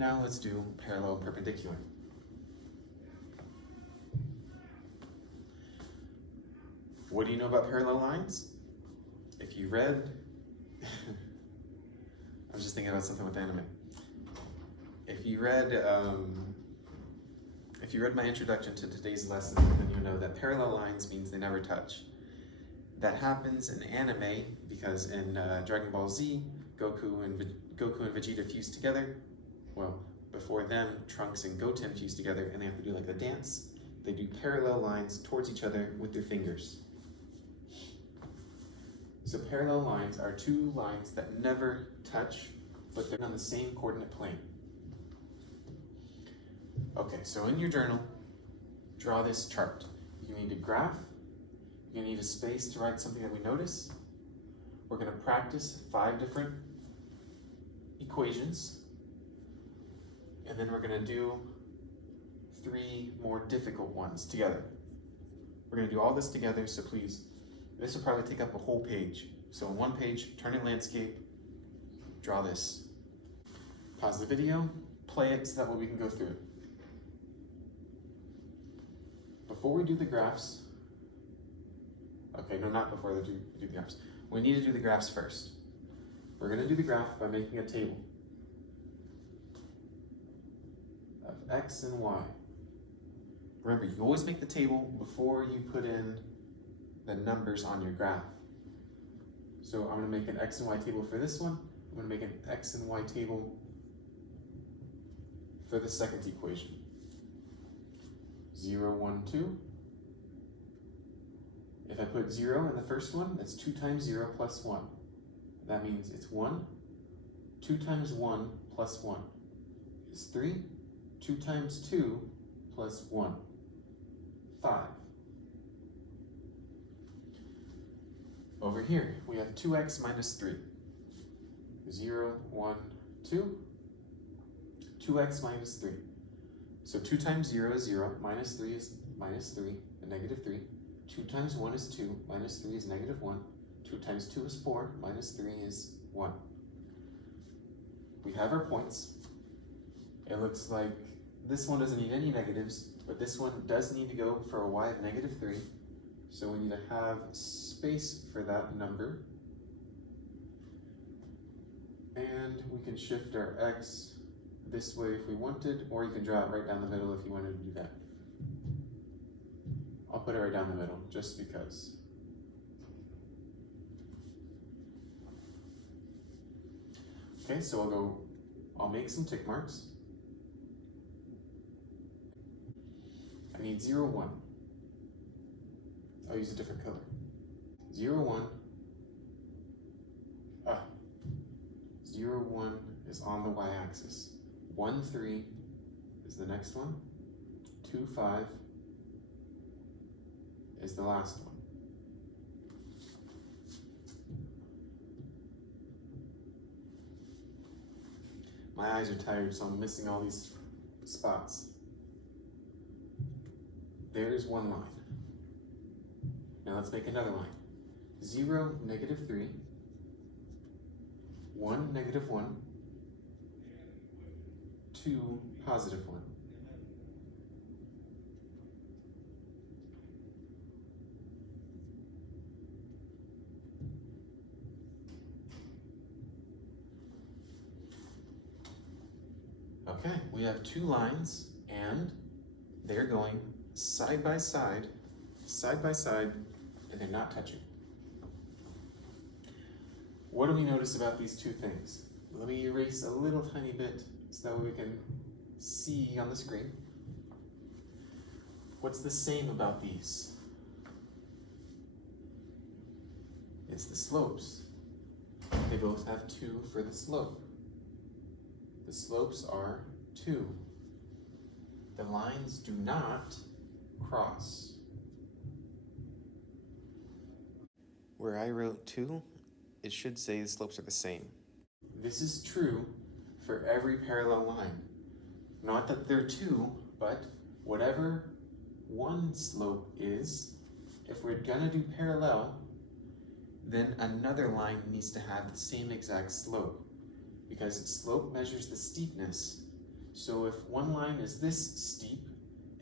Now let's do parallel and perpendicular. What do you know about parallel lines? If you read, I was just thinking about something with anime. If you read my introduction to today's lesson, then you know that parallel lines means they never touch. That happens in anime because in Dragon Ball Z, Goku and Vegeta fuse together. Well, before them, Trunks and Goten fuse together, and they have to do like a dance. They do parallel lines towards each other with their fingers. So parallel lines are two lines that never touch, but they're on the same coordinate plane. Okay, so in your journal, draw this chart. You need a graph, you need a space to write something that we notice. We're going to practice 5 different equations, and then we're going to do 3 more difficult ones together. We're going to do all this together, so please, this will probably take up a whole page. So on one page, turn in landscape, draw this. Pause the video, play it so that way we can go through it. Before we do the graphs, okay, no, not before we do the graphs. We need to do the graphs first. We're going to do the graph by making a table of x and y. Remember, you always make the table before you put in the numbers on your graph. So I'm going to make an x and y table for this one. I'm going to make an x and y table for the second equation. 0, 1, 2. If I put 0 in the first one, that's 2 times 0 plus 1. That means it's 1. 2 times 1 plus 1 is 3. 2 times 2 plus 1, 5. Over here, we have 2x minus 3. 0, 1, 2. 2x minus 3. So 2 times 0 is 0, minus 3 is minus 3, and negative 3. 2 times 1 is 2, minus 3 is negative 1. 2 times 2 is 4, minus 3 is 1. We have our points. It looks like this one doesn't need any negatives, but this one does need to go for a y of negative 3. So we need to have space for that number. And we can shift our x this way if we wanted, or you can draw it right down the middle if you wanted to do that. I'll put it right down the middle, just because. Okay, so I'll make some tick marks. I need 0, 1. I'll use a different color. 0, 1. 0, 1 is on the y-axis. 1, 3 is the next one. 2, 5 is the last one. My eyes are tired, so I'm missing all these spots. There's one line. Now let's make another line. 0, negative 3. 1, negative 1. 2, positive 1. Okay, we have 2 lines, and they're going side by side, and they're not touching. What do we notice about these 2 things? Let me erase a little tiny bit so that we can see on the screen. What's the same about these? It's the slopes. They both have 2 for the slope. The slopes are 2. The lines do not cross. Where I wrote 2, it should say the slopes are the same. This is true for every parallel line. Not that they're 2, but whatever one slope is, if we're gonna do parallel, then another line needs to have the same exact slope, because slope measures the steepness So if one line is this steep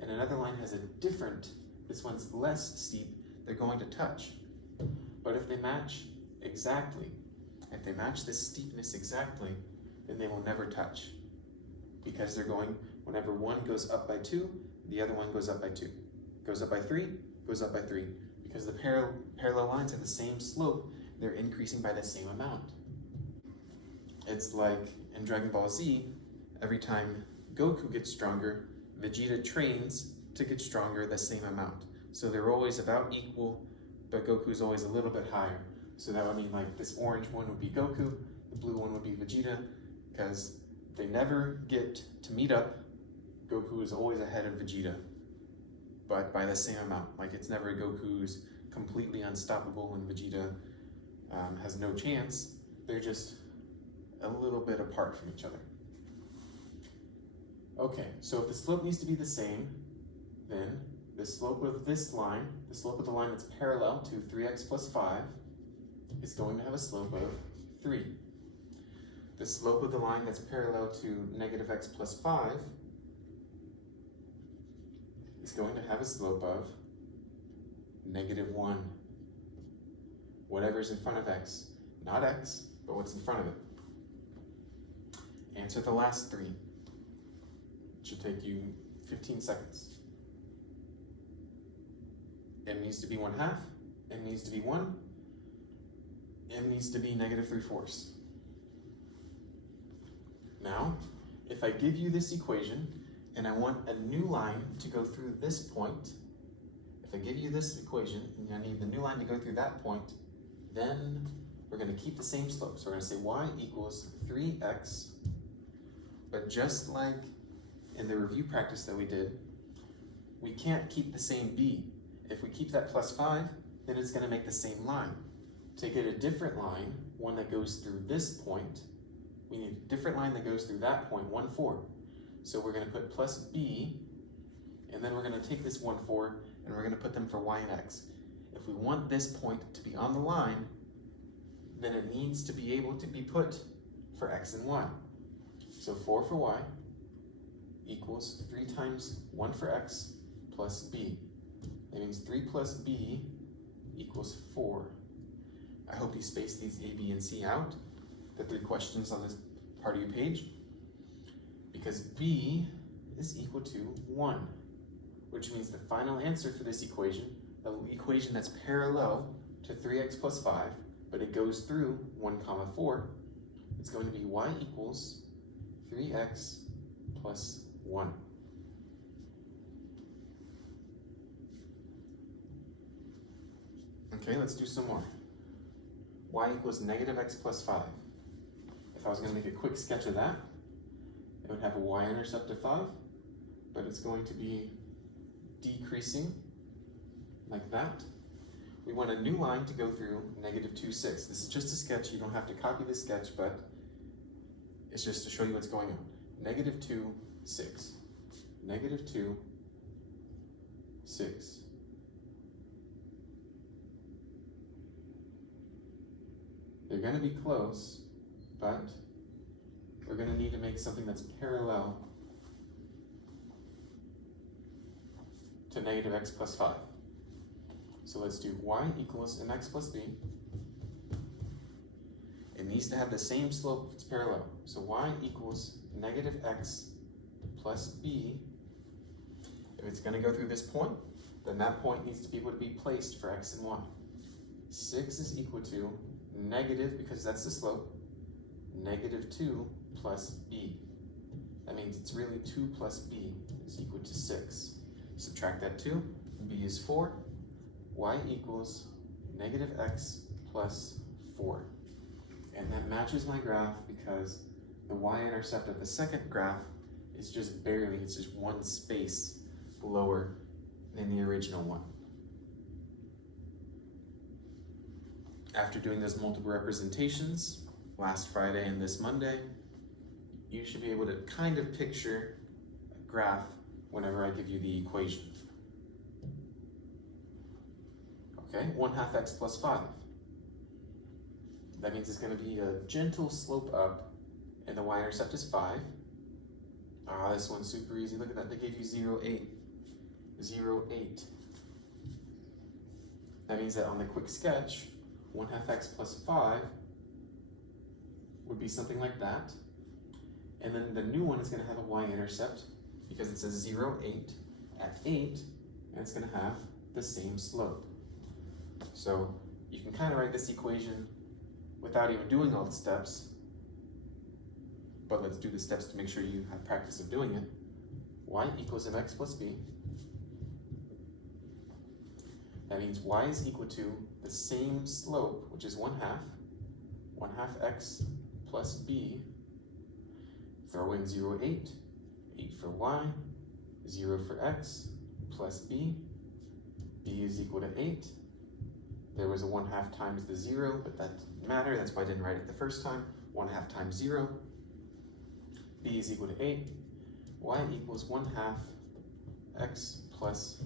and another line has a different, this one's less steep, they're going to touch. But if they match exactly, if they match the steepness exactly, then they will never touch. Because they're going, whenever one goes up by 2, the other one goes up by 2. Goes up by 3, goes up by 3. Because the parallel lines have the same slope, they're increasing by the same amount. It's like in Dragon Ball Z, every time Goku gets stronger, Vegeta trains to get stronger the same amount. So they're always about equal, but Goku's always a little bit higher. So that would mean like this orange one would be Goku, the blue one would be Vegeta, because they never get to meet up. Goku is always ahead of Vegeta, but by the same amount. Like it's never Goku's completely unstoppable and Vegeta has no chance. They're just a little bit apart from each other. Okay, so if the slope needs to be the same, then the slope of this line, the slope of the line that's parallel to 3x plus 5, is going to have a slope of 3. The slope of the line that's parallel to negative x plus 5 is going to have a slope of negative 1. Whatever's in front of x. Not x, but what's in front of it. Answer the last 3. It should take you 15 seconds. M needs to be 1/2, M needs to be 1, M needs to be negative 3/4. Now, if I give you this equation and I want a new line to go through this point, if I give you this equation and I need the new line to go through that point, then we're going to keep the same slope. So we're going to say y equals 3x, but just like in the review practice that we did, we can't keep the same b. If we keep that plus 5, then it's going to make the same line. To get a different line, one that goes through this point, we need a different line that goes through that point, 1, 4. So we're going to put plus b, and then we're going to take this 1, 4, and we're going to put them for y and x. If we want this point to be on the line, then it needs to be able to be put for x and y. So 4 for y equals 3 times 1 for x plus b. That means 3 plus b equals 4. I hope you space these a, b, and c out, the 3 questions on this part of your page, because b is equal to 1, which means the final answer for this equation, the equation that's parallel to 3x plus 5, but it goes through 1, 4, it's going to be y equals 3x plus 1. Okay, let's do some more. Y equals negative x plus 5. If I was going to make a quick sketch of that, it would have a y-intercept of 5, but it's going to be decreasing like that. We want a new line to go through negative 2, 6. This is just a sketch. You don't have to copy the sketch, but it's just to show you what's going on. Negative 2, 6. Negative 2, 6. They're going to be close, but we're going to need to make something that's parallel to negative x plus 5. So let's do y equals mx plus b. It needs to have the same slope if it's parallel. So y equals negative x plus b. If it's going to go through this point, then that point needs to be able to be placed for x and y. 6 is equal to negative, because that's the slope, negative 2 plus b. That means it's really 2 plus b is equal to 6. Subtract that 2, b is 4. Y equals negative x plus 4. And that matches my graph because the y-intercept of the second graph is just barely, it's just one space lower than the original one. After doing those multiple representations last Friday and this Monday, you should be able to kind of picture a graph whenever I give you the equation. Okay, 1/2 x plus 5. That means it's going to be a gentle slope up, and the y-intercept is 5. Ah, this one's super easy. Look at that. They gave you 0, 8. 0, 8. That means that on the quick sketch, 1/2 x plus 5 would be something like that. And then the new one is going to have a y-intercept because it says 0, 8 at 8, and it's going to have the same slope. So you can kind of write this equation without even doing all the steps, but let's do the steps to make sure you have practice of doing it. Y equals mx plus b. That means y is equal to the same slope, which is 1/2 x plus b. Throw in 0, 8, 8 for y, 0 for x, plus b. B is equal to 8. There was a 1/2 times the 0, but that didn't matter. That's why I didn't write it the first time. 1/2 times 0. B is equal to 8. Y equals 1/2 x plus